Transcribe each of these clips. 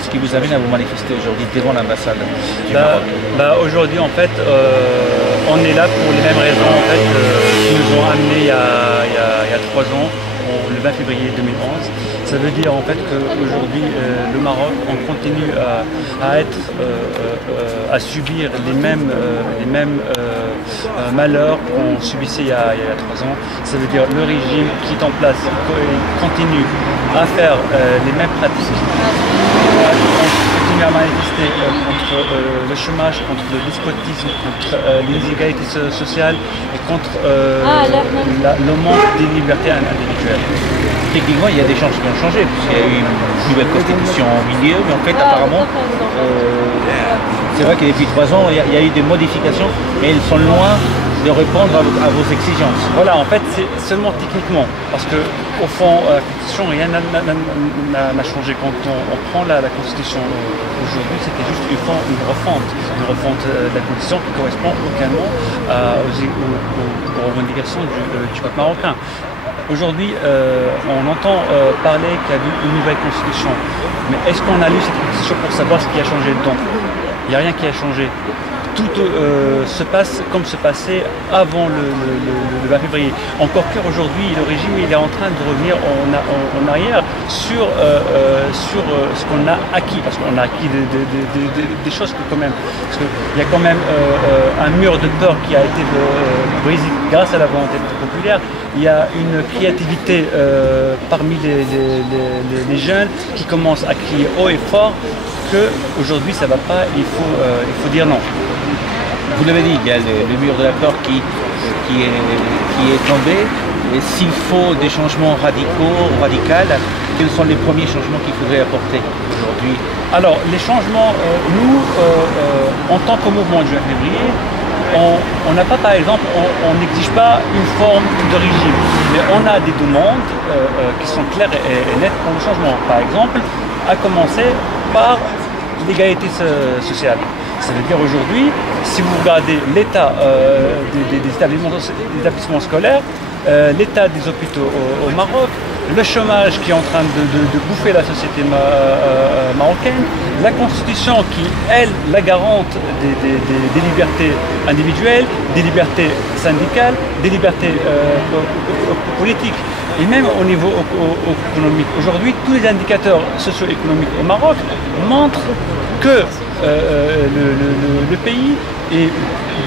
Qu'est-ce qui vous amène à vous manifester aujourd'hui devant l'ambassade du Maroc? Aujourd'hui, en fait, on est là pour les mêmes raisons en fait, qui nous ont amenés il y a 3 ans, le 20 février 2011. Ça veut dire en fait qu'aujourd'hui, le Maroc, on continue à subir les mêmes malheurs qu'on subissait il y a 3 ans. Ça veut dire le régime qui est en place continue à faire les mêmes pratiques. À manifester contre le chômage, contre le despotisme, contre les inégalités sociales et contre le manque des libertés individuelles. Techniquement, il y a des choses qui ont changé, puisqu'il y a eu une nouvelle constitution en milieu, mais en fait, apparemment, c'est vrai que depuis 3 ans, il y a eu des modifications, mais elles sont loin de répondre à vos exigences. Voilà, en fait, c'est seulement techniquement, parce que au fond, la Constitution, rien n'a changé. Quand on prend la Constitution aujourd'hui, c'était juste une refonte de la Constitution qui correspond aucunement aux revendications du peuple marocain. Aujourd'hui, on entend parler qu'il y a une nouvelle Constitution, mais est-ce qu'on a lu cette Constitution pour savoir ce qui a changé dedans? Il n'y a rien qui a changé. Tout se passe comme se passait avant le 20 février. Encore qu'aujourd'hui, le régime il est en train de revenir en arrière sur ce qu'on a acquis, parce qu'on a acquis des choses quand même. Parce qu'il y a quand même un mur de peur qui a été brisé grâce à la volonté populaire. Il y a une créativité parmi les jeunes qui commencent à crier haut et fort qu'aujourd'hui ça ne va pas, il faut dire non. Vous l'avez dit, il y a le mur de la peur qui est tombé. Et s'il faut des changements radicaux, quels sont les premiers changements qu'il faudrait apporter aujourd'hui? Alors, les changements, nous, en tant que mouvement du 20 février, on n'a pas, par exemple, on n'exige pas une forme de régime, mais on a des demandes qui sont claires et nettes pour le changement. Par exemple, à commencer par l'égalité sociale. Ça veut dire aujourd'hui, si vous regardez l'état des établissements scolaires, l'état des hôpitaux au Maroc, le chômage qui est en train de bouffer la société marocaine, la Constitution qui, elle, la garante des libertés individuelles, des libertés syndicales, des libertés politiques. Et même au niveau économique, aujourd'hui, tous les indicateurs socio-économiques au Maroc montrent que le pays est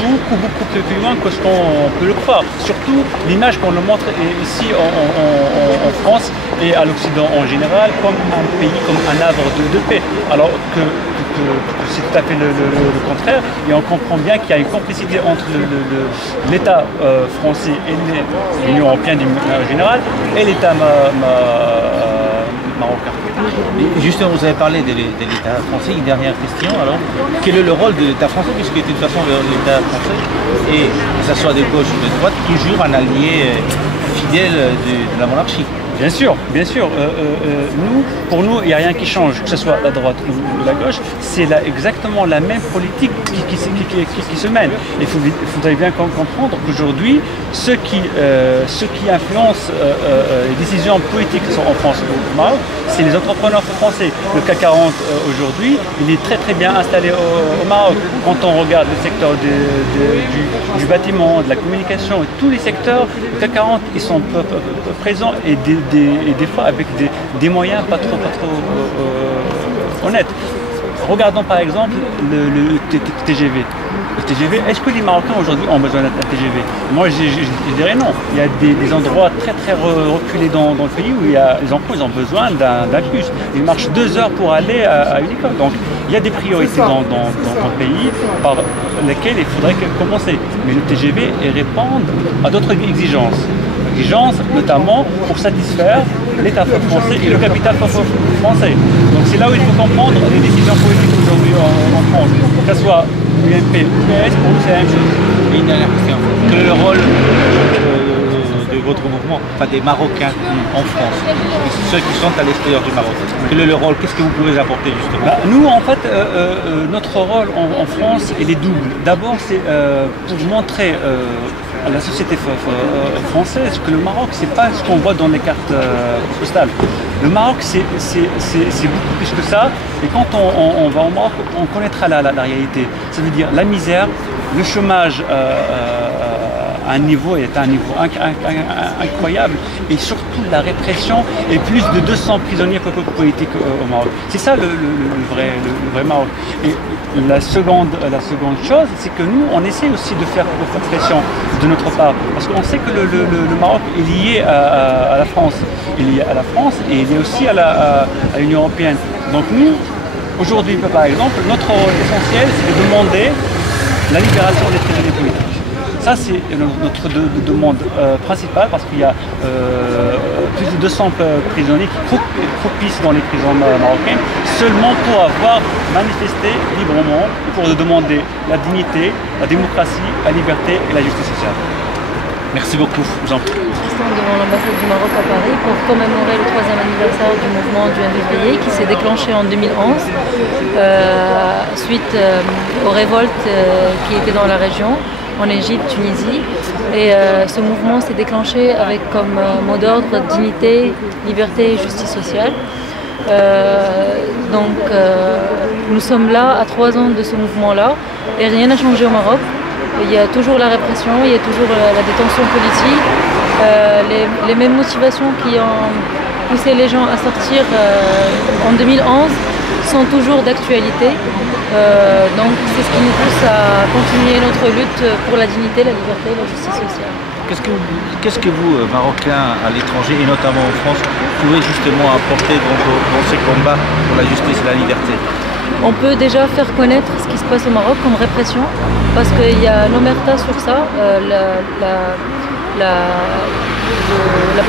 beaucoup plus loin que ce qu'on peut le croire. Surtout l'image qu'on le montre ici en France et à l'Occident en général comme un pays, comme un havre de paix. Alors que c'est tout à fait le contraire et on comprend bien qu'il y a une complicité entre l'État français et l'Union européenne en général et l'État marocain. Et justement, vous avez parlé de l'État français. Une dernière question, alors. Quel est le rôle de l'État français, puisque de toute façon l'État français, et que ce soit de gauche ou de droite, toujours un allié fidèle de la monarchie? Bien sûr, bien sûr. Pour nous, il n'y a rien qui change, que ce soit la droite ou la gauche. C'est exactement la même politique qui se mène. Il faudrait bien comprendre qu'aujourd'hui, ceux qui influencent les décisions politiques qui sont en France ou au Maroc, c'est les entrepreneurs français. Le CAC 40 aujourd'hui, il est très bien installé au Maroc. Quand on regarde le secteur du bâtiment, de la communication et tous les secteurs, le CAC 40, ils sont présents et des fois avec des moyens pas trop honnêtes. Regardons par exemple le TGV. Le TGV, est-ce que les Marocains aujourd'hui ont besoin d'un TGV? Moi je dirais non. Il y a des endroits très reculés dans le pays où les enfants ils ont besoin d'un bus. Ils marchent 2 heures pour aller à une école. Donc il y a des priorités dans le pays par lesquelles il faudrait commencer. Mais le TGV répond à d'autres exigences. Notamment pour satisfaire l'État français et le capital français. Donc c'est là où il faut comprendre les décisions politiques aujourd'hui en France. Que ce soit UMP ou PS, pour nous c'est la même chose. Et une dernière question. Quel est le rôle de votre mouvement, enfin des Marocains en France, ceux qui sont à l'extérieur du Maroc? Quel est le rôle? Qu'est-ce que vous pouvez apporter justement? Nous en fait, notre rôle en France il est double. D'abord c'est pour montrer la société française que le Maroc, c'est pas ce qu'on voit dans les cartes postales. Le Maroc, c'est beaucoup plus que ça. Et quand on va au Maroc, on connaîtra la réalité. Ça veut dire la misère, le chômage à un niveau incroyable, et surtout la répression et plus de 200 prisonniers politiques au Maroc. C'est ça le vrai Maroc. Et la seconde chose, c'est que nous, on essaie aussi de faire pression de notre part, parce qu'on sait que le Maroc est lié à la France. Il est lié à la France et il est aussi à l'Union européenne. Donc nous, aujourd'hui, par exemple, notre rôle essentiel, c'est de demander la libération des prisonniers politiques. Ça, c'est notre demande principale, parce qu'il y a plus de 200 prisonniers qui croupissent dans les prisons marocaines, seulement pour avoir manifesté librement, pour demander la dignité, la démocratie, la liberté et la justice sociale. Merci beaucoup, Jean. Devant l'ambassade du Maroc à Paris pour commémorer le 3e anniversaire du mouvement du 1 février qui s'est déclenché en 2011 suite aux révoltes qui étaient dans la région, en Égypte, Tunisie. Et ce mouvement s'est déclenché avec comme mot d'ordre dignité, liberté et justice sociale. Nous sommes là à 3 ans de ce mouvement-là et rien n'a changé au Maroc. Il y a toujours la répression, il y a toujours la détention politique, les mêmes motivations qui ont poussé les gens à sortir en 2011 sont toujours d'actualité. Donc c'est ce qui nous pousse à continuer notre lutte pour la dignité, la liberté et la justice sociale. Qu'est-ce que vous, Marocains à l'étranger et notamment en France, pouvez justement apporter dans ces combats pour la justice et la liberté? On peut déjà faire connaître ce qui se passe au Maroc comme répression, parce qu'il y a l'omerta sur ça. La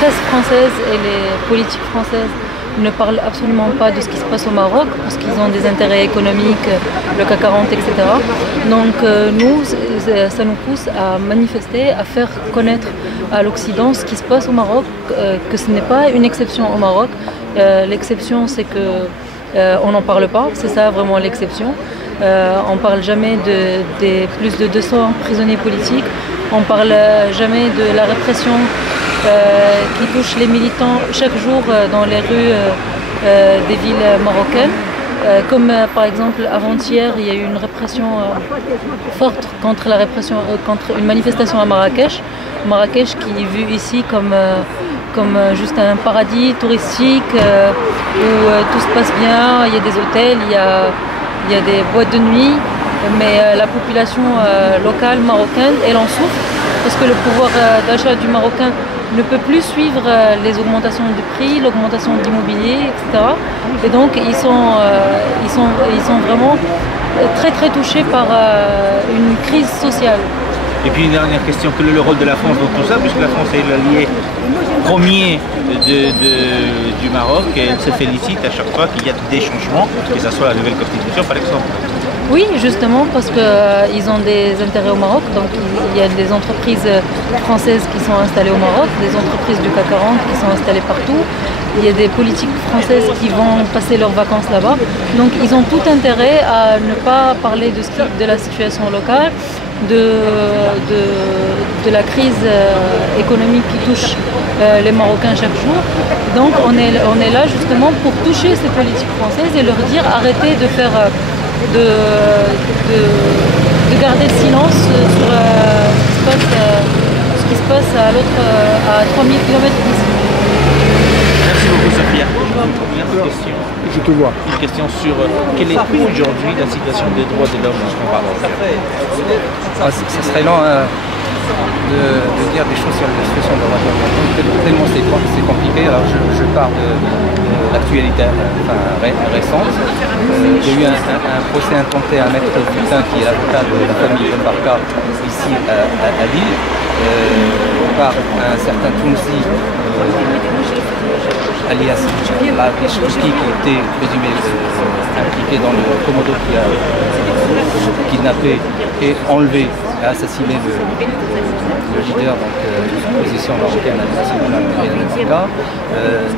presse française et les politiques françaises ne parlent absolument pas de ce qui se passe au Maroc, parce qu'ils ont des intérêts économiques, le CAC 40, etc. Donc nous, ça nous pousse à manifester, à faire connaître à l'Occident ce qui se passe au Maroc, que ce n'est pas une exception au Maroc. L'exception, c'est que on n'en parle pas, c'est ça vraiment l'exception. On ne parle jamais des plus de 200 prisonniers politiques, on ne parle jamais de la répression qui touche les militants chaque jour dans les rues des villes marocaines. Comme par exemple avant-hier, il y a eu une répression forte contre une manifestation à Marrakech. Marrakech qui est vue ici comme juste un paradis touristique où tout se passe bien, il y a des hôtels, il y a des boîtes de nuit, mais la population locale marocaine, elle en souffre parce que le pouvoir d'achat du Marocain ne peut plus suivre les augmentations du prix, l'augmentation de l'immobilier, etc. Et donc ils sont vraiment très très touchés par une crise sociale. Et puis une dernière question, quel est le rôle de la France dans tout ça, puisque la France est l'allié premier du Maroc et elle se félicite à chaque fois qu'il y a des changements, que ce soit la nouvelle constitution par exemple. Oui, justement parce qu'ils ont des intérêts au Maroc, donc il y a des entreprises françaises qui sont installées au Maroc, des entreprises du CAC 40 qui sont installées partout, il y a des politiques françaises qui vont passer leurs vacances là-bas, donc ils ont tout intérêt à ne pas parler de la situation locale, de la crise économique qui touche les Marocains chaque jour. Donc on est là justement pour toucher ces politiques françaises et leur dire arrêtez de faire de garder le silence sur ce qui se passe à 3000 km d'ici. Merci beaucoup Sophia. Une première question. Je te vois. Une question sur quelle est aujourd'hui la situation des droits de l'homme au Maroc? Ça serait lent de dire des choses sur la situation de la droits tellement c'est compliqué. Alors je pars de l'actualité récente. Il y a eu un procès intenté à Maître Boutin, qui est l'avocat de la famille de Barka ici à Lille, par un certain Tounsi alias Lavishki, qui était présumé impliqué dans le commando qui a kidnappé et enlevé et assassiné le leader de l'opposition marocaine à nationale.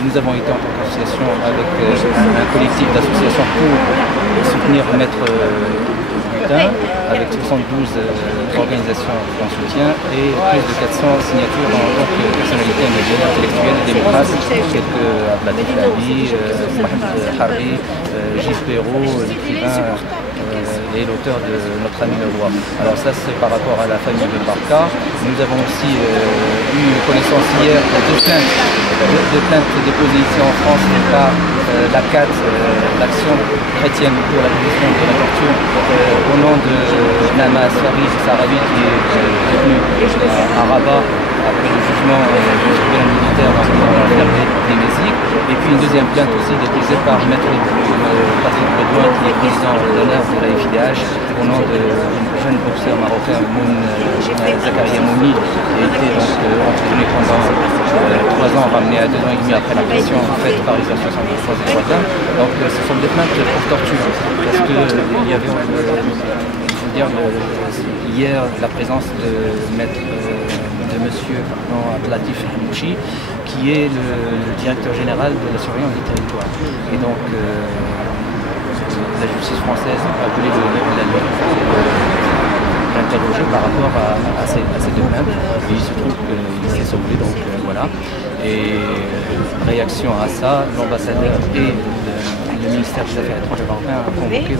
Nous avons été en association avec un collectif d'associations pour soutenir Maître bulletins avec 72 organisations en soutien et plus de 400 signatures en tant que personnalité intellectuelle et démocrate, telles que Abdelatif Labi, Mohamed Harbi, Gilles Perrault, l'écrivain et l'auteur de Notre ami le roi. Alors ça c'est par rapport à la famille de Barka. Nous avons aussi eu connaissance hier de deux plaintes déposées ici en France par la CAT, l'Action chrétienne pour l'abolition de la torture, au nom de Namas Farid Sarabi qui est détenu à Rabat après le jugement du tribunal militaire dans l'affaire des Méziques. Et puis une deuxième plainte aussi déposée par Maître Patrick Baudouin qui est président d'honneur de la FIDH au nom de jeune boxeur marocain Zakaria Mouni qui a été donc emprisonné pendant 3 ans, ramené à 2 ans et demi après la pression faite par les associations de défense des droits de l'homme. Donc ce sont des plaintes pour torture parce qu'il y avait hier la présence de monsieur Abdelatif Hamouchi qui est le directeur général de la surveillance du territoire. Et donc la justice française a voulu l'interroger par rapport à ces deux plaintes. Et il se trouve qu'il s'est sauvé, donc voilà. Et réaction à ça, l'ambassadeur et le ministère des Affaires étrangères marocain a convoqué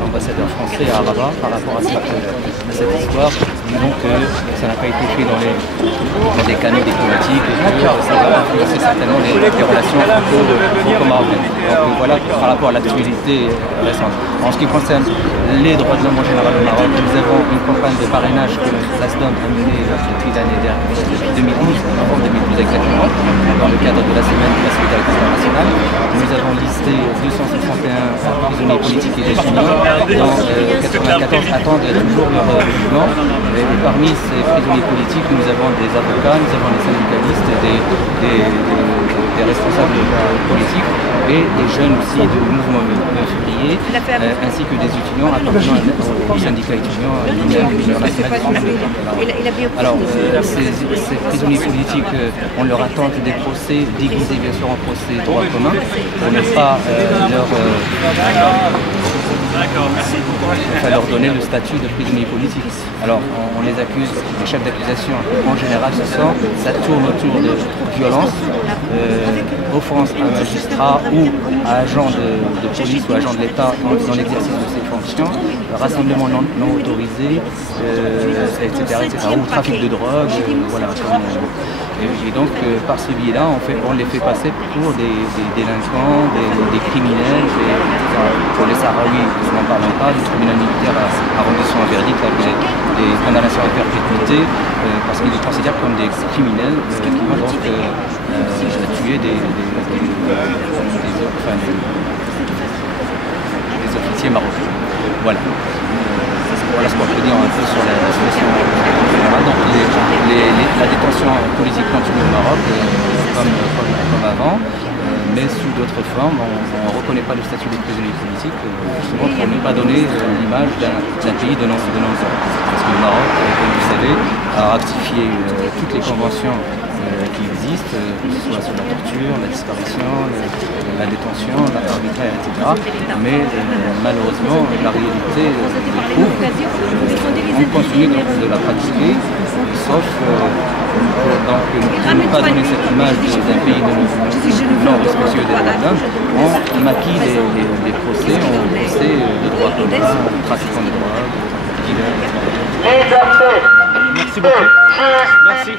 l'ambassadeur français à Rabat par rapport à cette histoire, disons que ça n'a pas été fait dans des canaux diplomatiques et que ça va influencer certainement les relations franco-marocaines. Donc voilà par rapport à l'actualité récente. En ce qui concerne les droits de l'homme en général au Maroc, nous avons une campagne de parrainage que l'ASDOM a menée depuis l'année dernière, depuis 2012, en 2012 exactement, dans le cadre de la semaine de la solidarité internationale. Nous avons listé 261 prisonniers politiques et détenus. Dans 94 attendent toujours leur jugement. Et parmi ces prisonniers politiques, nous avons des avocats, nous avons des syndicalistes, des responsables politiques et des jeunes aussi du mouvement février, ainsi que des étudiants appartenant au syndicat étudiant l'Union nationale. Alors, ces prisonniers politiques, on leur attend des procès déguisés bien sûr en procès droit commun pour ne pas leur donner le statut de prisonnier politique. Alors on les accuse, les chefs d'accusation en général ça tourne autour de violence, offense à un magistrat ou à agent de police ou agent de l'État dans l'exercice de ses fonctions, rassemblement non autorisé, etc., ou trafic de drogue, voilà. Et donc par ce biais-là, on les fait passer pour des délinquants, des criminels. Pour les Sahraouis, nous n'en parlons pas, le tribunal militaire a rendu son verdict avec des condamnations à perpétuité parce qu'ils les considèrent comme des criminels qui vont donc tuer des officiers marocains. Voilà. Voilà ce qu'on peut dire un peu sur la situation générale. Donc la détention politique continue au Maroc comme avant, mais sous d'autres formes. On ne reconnaît pas le statut de prisonnier politique, justement pour ne pas donner l'image d'un pays de non-ordre. Parce que le Maroc, comme vous le savez, a ratifié toutes les conventions qui existent, que ce soit sur la torture, la disparition, la détention, l'arbitraire, etc. Mais malheureusement, la réalité le prouve. On continue de la pratiquer, sauf pour ne pas donner cette image d'un pays non respectueux des droits de l'homme. On maquille les procès, on procès de droits communs, trafiquants de drogue, dealers. Merci beaucoup. Merci. Merci.